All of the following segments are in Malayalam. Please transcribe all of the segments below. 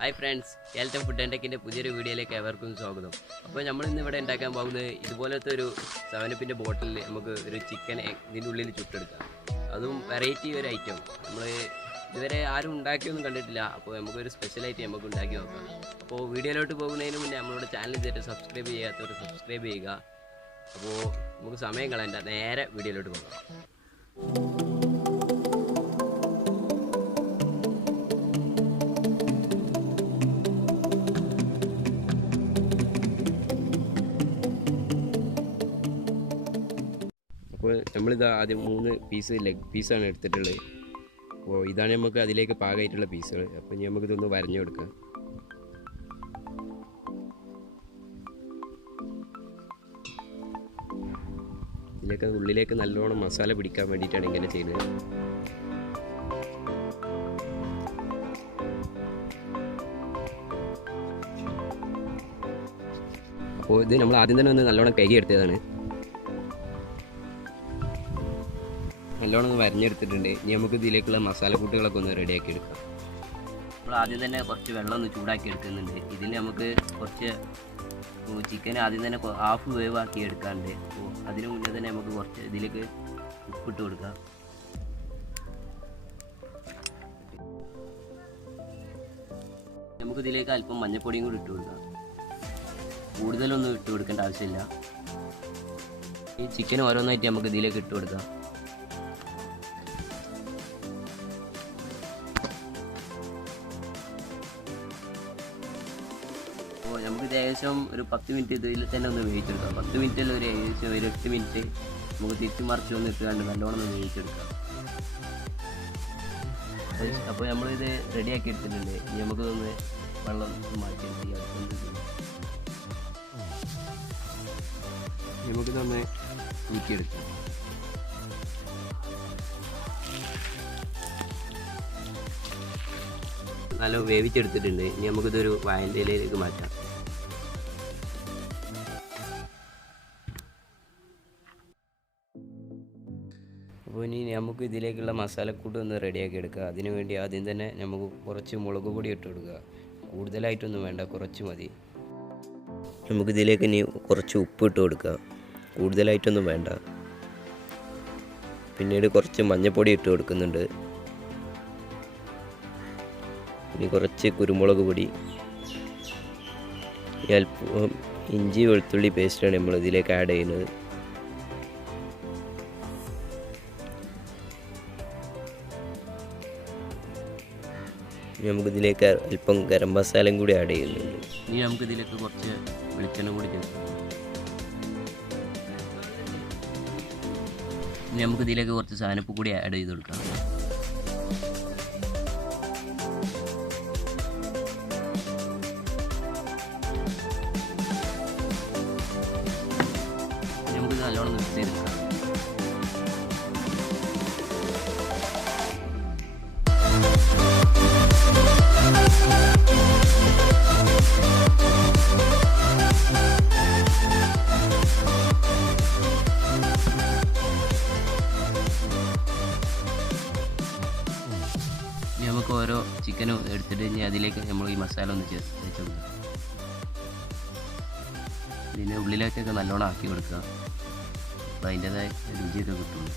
ഹായ് ഫ്രണ്ട്സ്, കേൾട്ടം ഫുഡ് ആൻഡ് ടെക്കിൻ്റെ പുതിയൊരു വീഡിയോയിലേക്ക് ഏവർക്കും സ്വാഗതം. അപ്പോൾ നമ്മളിന്ന് ഇവിടെ ഉണ്ടാക്കാൻ പോകുന്നത് ഇതുപോലത്തെ ഒരു 7-Upൻ്റെ ബോട്ടിലിൽ നമുക്ക് ഒരു ചിക്കൻ ഇതിൻ്റെ ഉള്ളിൽ ചുട്ടെടുക്കാം. അതും വെറൈറ്റി ഒരു ഐറ്റം നമ്മൾ ഇതുവരെ ആരും ഉണ്ടാക്കിയൊന്നും കണ്ടിട്ടില്ല. അപ്പോൾ നമുക്കൊരു സ്പെഷ്യലായിട്ട് നമുക്ക് ഉണ്ടാക്കി നോക്കാം. അപ്പോൾ വീഡിയോയിലോട്ട് പോകുന്നതിന് മുന്നേ നമ്മളുടെ ചാനൽ ഇതുവരെ സബ്സ്ക്രൈബ് ചെയ്യാത്തവർ സബ്സ്ക്രൈബ് ചെയ്യുക. അപ്പോൾ നമുക്ക് സമയം കളയണ്ട, നേരെ വീഡിയോയിലോട്ട് പോകാം. അപ്പോൾ നമ്മളിത് ആദ്യം 3 പീസ് ലെഗ് പീസാണ് എടുത്തിട്ടുള്ളത്. അപ്പോൾ ഇതാണ് നമുക്ക് അതിലേക്ക് പാകമായിട്ടുള്ള പീസുകൾ. അപ്പോൾ ഇനി നമുക്കിതൊന്ന് വരഞ്ഞു കൊടുക്കാം. ഉള്ളിലേക്ക് നല്ലോണം മസാല പിടിക്കാൻ വേണ്ടിയിട്ടാണ് ഇങ്ങനെ ചെയ്യുന്നത്. അപ്പോൾ ഇത് നമ്മൾ ആദ്യം തന്നെ ഒന്ന് നല്ലോണം കഴുകി എടുത്തതാണ്. നല്ലോണം ഒന്ന് വരഞ്ഞെടുത്തിട്ടുണ്ട്. ഇനി നമുക്ക് ഇതിലേക്കുള്ള മസാലക്കൂട്ടുകളൊക്കെ ഒന്ന് റെഡിയാക്കി എടുക്കാം. നമ്മൾ ആദ്യം തന്നെ കുറച്ച് വെള്ളം ഒന്ന് ചൂടാക്കി എടുക്കുന്നുണ്ട്. ഇതിൽ നമുക്ക് കുറച്ച് ചിക്കൻ ആദ്യം തന്നെ ഹാഫ് വേവ് ആക്കി എടുക്കാറുണ്ട്. അപ്പോൾ അതിന് മുന്നേ തന്നെ നമുക്ക് കുറച്ച് ഇതിലേക്ക് ഉപ്പിട്ട് കൊടുക്കാം. നമുക്കിതിലേക്ക് അല്പം മഞ്ഞൾപ്പൊടിയും കൂടി ഇട്ട് കൊടുക്കാം. കൂടുതലൊന്നും ഇട്ട് കൊടുക്കേണ്ട ആവശ്യമില്ല. ഈ ചിക്കൻ ഓരോന്നായിട്ട് നമുക്ക് ഇതിലേക്ക് ഇട്ട് കൊടുക്കാം. അപ്പോൾ നമുക്കിത് ഏകദേശം ഒരു 10 മിനിറ്റ് ഇതിൽ തന്നെ ഒന്ന് വേവിച്ചെടുക്കാം. 10 മിനിറ്റിൽ ഒരു ഏകദേശം ഒരു 8 മിനിറ്റ് നമുക്ക് തിരിച്ച് മറിച്ച് ഒന്ന് ഇട്ടുകൊണ്ട് നല്ലോണം ഒന്ന് വേവിച്ചെടുക്കാം. അപ്പോൾ നമ്മളിത് റെഡിയാക്കി എടുത്തിട്ടുണ്ട്. ഇനി നമുക്കിതൊന്ന് വെള്ളം മാറ്റി നമുക്കിതൊന്ന് ഊറ്റിയെടുക്കാം. നല്ല വേവിച്ചെടുത്തിട്ടുണ്ട്. ഇനി നമുക്കിതൊരു വാഴൻ്റെ ഇലയിലേക്ക് മാറ്റാം. അപ്പോൾ ഇനി നമുക്ക് ഇതിലേക്കുള്ള മസാലക്കൂട്ട് ഒന്ന് റെഡിയാക്കി എടുക്കുക. അതിനു വേണ്ടി ആദ്യം തന്നെ നമുക്ക് കുറച്ച് മുളക് പൊടി ഇട്ട് കൊടുക്കുക. കൂടുതലായിട്ടൊന്നും വേണ്ട, കുറച്ച് മതി. നമുക്കിതിലേക്ക് ഇനി കുറച്ച് ഉപ്പ് ഇട്ട് കൊടുക്കുക. കൂടുതലായിട്ടൊന്നും വേണ്ട. പിന്നീട് കുറച്ച് മഞ്ഞൾപ്പൊടി ഇട്ട് കൊടുക്കുന്നുണ്ട്. ഇനി കുറച്ച് കുരുമുളക് പൊടി, അല്പം ഇഞ്ചി വെളുത്തുള്ളി പേസ്റ്റാണ് നമ്മൾ ഇതിലേക്ക് ആഡ് ചെയ്യുന്നത്. നമുക്കിതിലേക്ക് അല്പം ഗരം മസാലയും കൂടി ആഡ് ചെയ്യുന്നുണ്ട്. ഇനി നമുക്കിതിലേക്ക് കുറച്ച് വെളിച്ചെണ്ണ കൂടി ചേർക്കാം. ഇനി നമുക്കിതിലേക്ക് കുറച്ച് സാധനപ്പ് കൂടി ആഡ് ചെയ്ത് കൊടുക്കാം. നമുക്ക് നല്ലോണം മിക്സ് ചെയ്തെടുക്കാം. നമുക്ക് ഓരോ ചിക്കനും എടുത്തിട്ട് ഇനി അതിലേക്ക് നമ്മൾ ഈ മസാല ഒന്ന് വെച്ച് കൊടുക്കുക. ഇതിൻ്റെ ഉള്ളിലേക്കൊക്കെ നല്ലോണം ആക്കി കൊടുക്കുക. അപ്പോൾ അതിൻ്റെതായ രുചിയൊക്കെ കിട്ടുള്ളൂ.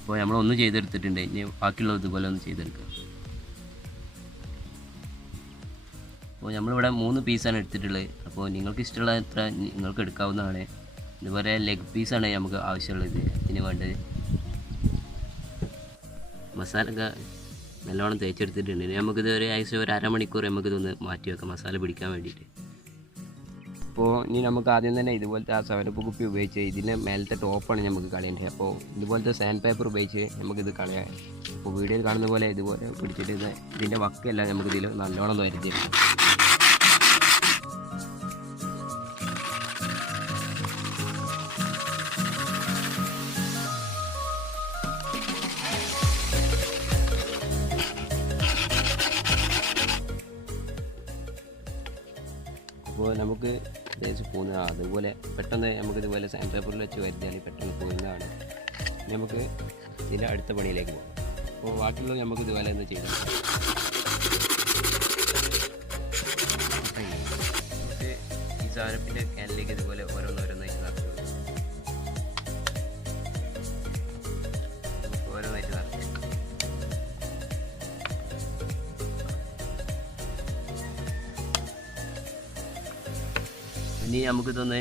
അപ്പോൾ നമ്മളൊന്ന് ചെയ്തെടുത്തിട്ടുണ്ട്. ഇനി ബാക്കിയുള്ളത് ഇതുപോലെ ഒന്ന് ചെയ്തെടുക്കുക. അപ്പോൾ നമ്മളിവിടെ 3 പീസാണ് എടുത്തിട്ടുള്ളത്. അപ്പോൾ നിങ്ങൾക്ക് ഇഷ്ടമുള്ള എത്ര നിങ്ങൾക്ക് എടുക്കാവുന്നതാണ്. ഇതുപോലെ ലെഗ് പീസാണ് നമുക്ക് ആവശ്യമുള്ളത്. ഇതിന് വേണ്ടത് മസാല ഒക്കെ നല്ലോണം തേച്ചെടുത്തിട്ടുണ്ട്. നമുക്കിത് ഏകദേശം ഒരു അരമണിക്കൂർ നമുക്കിതൊന്ന് മാറ്റി വെക്കാം മസാല പിടിക്കാൻ വേണ്ടിയിട്ട്. അപ്പോൾ ഇനി നമുക്ക് ആദ്യം തന്നെ ഇതുപോലത്തെ ആ 7-Up കുപ്പി ഉപയോഗിച്ച് ഇതിൻ്റെ മേലത്തെ ടോപ്പാണ് നമുക്ക് കളയേണ്ടത്. അപ്പോൾ ഇതുപോലത്തെ സാൻഡ് പേപ്പർ ഉപയോഗിച്ച് നമുക്കിത് കളയാം. അപ്പോൾ വീഡിയോയിൽ കാണുന്ന പോലെ ഇതുപോലെ പിടിച്ചിട്ട് ഇതിൻ്റെ വക്കെല്ലാം നമുക്കിതിൽ നല്ലോണം വരുത്തിയെടുക്കാം. അപ്പോൾ നമുക്ക് അത്യാവശ്യം പോകുന്നത്. അതുപോലെ പെട്ടെന്ന് നമുക്കിതുപോലെ സാൻഡ് പേപ്പറിൽ വെച്ച് വരുത്തിയാൽ പെട്ടെന്ന് പോകുന്നതാണ്. നമുക്ക് ഇതിൻ്റെ അടുത്ത പണിയിലേക്ക് പോകാം. അപ്പോൾ ബാക്കിയുള്ളത് നമുക്ക് ഇതുപോലെ ഒന്ന് ചെയ്ത് നമുക്ക് ഈ സാധനത്തിൻ്റെ ക്യാനിലേക്ക് ഇതുപോലെ ഓരോന്നോരോന്നായിട്ട് നിറച്ചു ഓരോന്നായിട്ട് നിറച്ചു. ഇനി നമുക്കിതൊന്ന്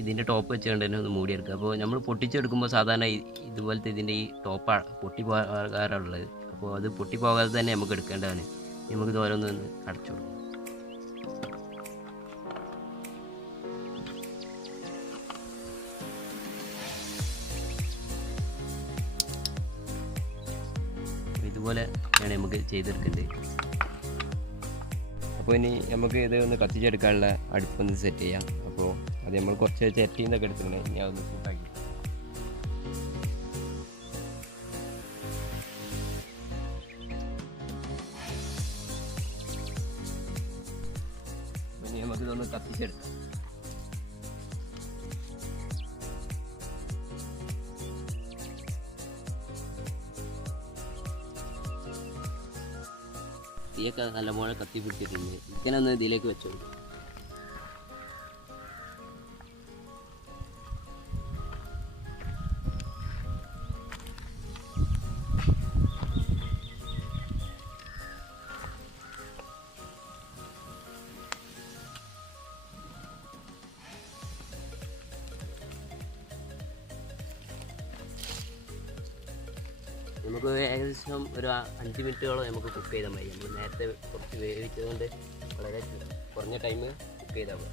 ഇതിൻ്റെ ടോപ്പ് വെച്ചുകൊണ്ട് തന്നെ ഒന്ന് മൂടിയെടുക്കുക. അപ്പോൾ നമ്മൾ പൊട്ടിച്ചെടുക്കുമ്പോൾ സാധാരണ ഇതുപോലത്തെ ഇതിൻ്റെ ഈ ടോപ്പ് പൊട്ടി പോകാറുള്ളത്. അപ്പോൾ അത് പൊട്ടി പോകാതെ തന്നെ നമുക്ക് എടുക്കേണ്ടതാണ്. നമുക്കിത് ഓരോന്നൊന്ന് അടച്ചു കൊടുക്കും. ഇതുപോലെ ആണ് നമുക്ക് ചെയ്തെടുക്കേണ്ടത്. അപ്പോൾ ഇനി നമുക്ക് ഇത് ഒന്ന് കത്തിച്ചെടുക്കാനുള്ള അടുപ്പൊന്ന് സെറ്റ് ചെയ്യാം. അപ്പോൾ അത് നമ്മൾ കുറച്ച് ചട്ടിയിൽ നിന്നൊക്കെ എടുത്തിട്ടുണ്ട്. ഇനി അതൊന്ന് ചൂടാക്കി ഇനി നമുക്കിതൊന്ന് കത്തിച്ചെടുക്കാം. തീയൊക്കെ നല്ലപോലെ കത്തി പിടിച്ചിട്ടുണ്ട്. ചിക്കൻ ഒന്ന് ഇതിലേക്ക് വെച്ചോളൂ. നമുക്ക് ഏകദേശം ഒരു 5 മിനിറ്റോളം നമുക്ക് കുക്ക് ചെയ്താൽ മതി. നമ്മൾ നേരത്തെ കുറച്ച് വേവിച്ചതുകൊണ്ട് വളരെ കുറഞ്ഞ ടൈം കുക്ക് ചെയ്താൽ മതി.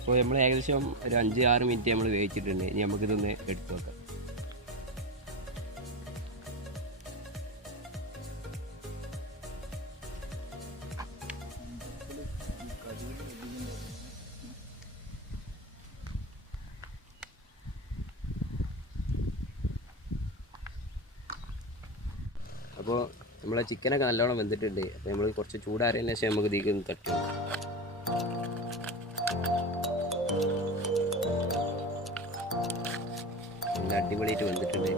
അപ്പോൾ നമ്മൾ ഏകദേശം ഒരു 5-6 മിനിറ്റ് നമ്മൾ വേവിച്ചിട്ടുണ്ട്. ഇനി നമുക്കിതൊന്ന് എടുത്തു നോക്കാം. അപ്പോൾ നമ്മളെ ചിക്കനൊക്കെ നല്ലോണം വെന്തിട്ടുണ്ട്. അപ്പോൾ നമ്മൾ കുറച്ച് ചൂടാറിയതിന് ശേഷം നമുക്ക് ഇതിലേക്ക് ഒന്ന് തട്ടും. നല്ല അടിപൊളിയായിട്ട് വെന്തിട്ടുണ്ട്.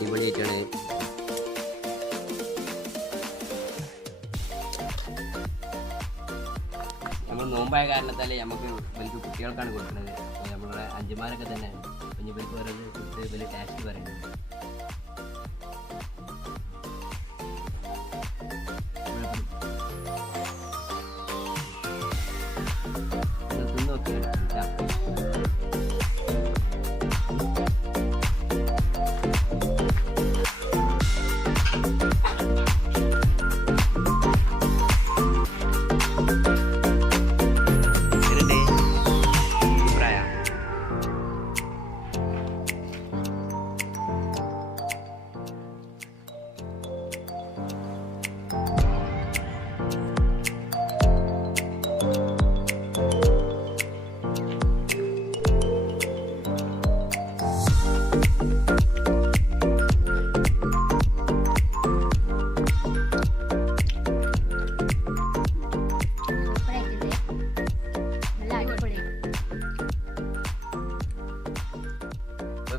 അടിപൊളിയായിട്ടാണ്. നമ്മൾ നോമ്പായ കാരണത്താൽ നമുക്ക് വലിയ കുട്ടികൾക്കാണ് കൊടുക്കുന്നത്. നമ്മളുടെ അഞ്ചുമാരൊക്കെ തന്നെ കുഞ്ഞു പേർക്ക് പറയുന്നത് വലിയ ടേസ്റ്റ് പറയുന്നത്. തിന്നോക്കെ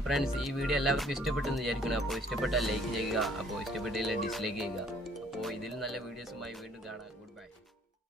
ഫ്രണ്ട്സ്, ഈ വീഡിയോ എല്ലാവർക്കും ഇഷ്ടപ്പെട്ടെന്ന് വിചാരിക്കണം. അപ്പോൾ ഇഷ്ടപ്പെട്ടാൽ ലൈക്ക് ചെയ്യുക. അപ്പോൾ ഇഷ്ടപ്പെട്ടില്ല ഡിസ്ലൈക്ക് ചെയ്യുക. അപ്പോൾ ഇതിൽ നല്ല വീഡിയോസുമായി വീണ്ടും കാണാം.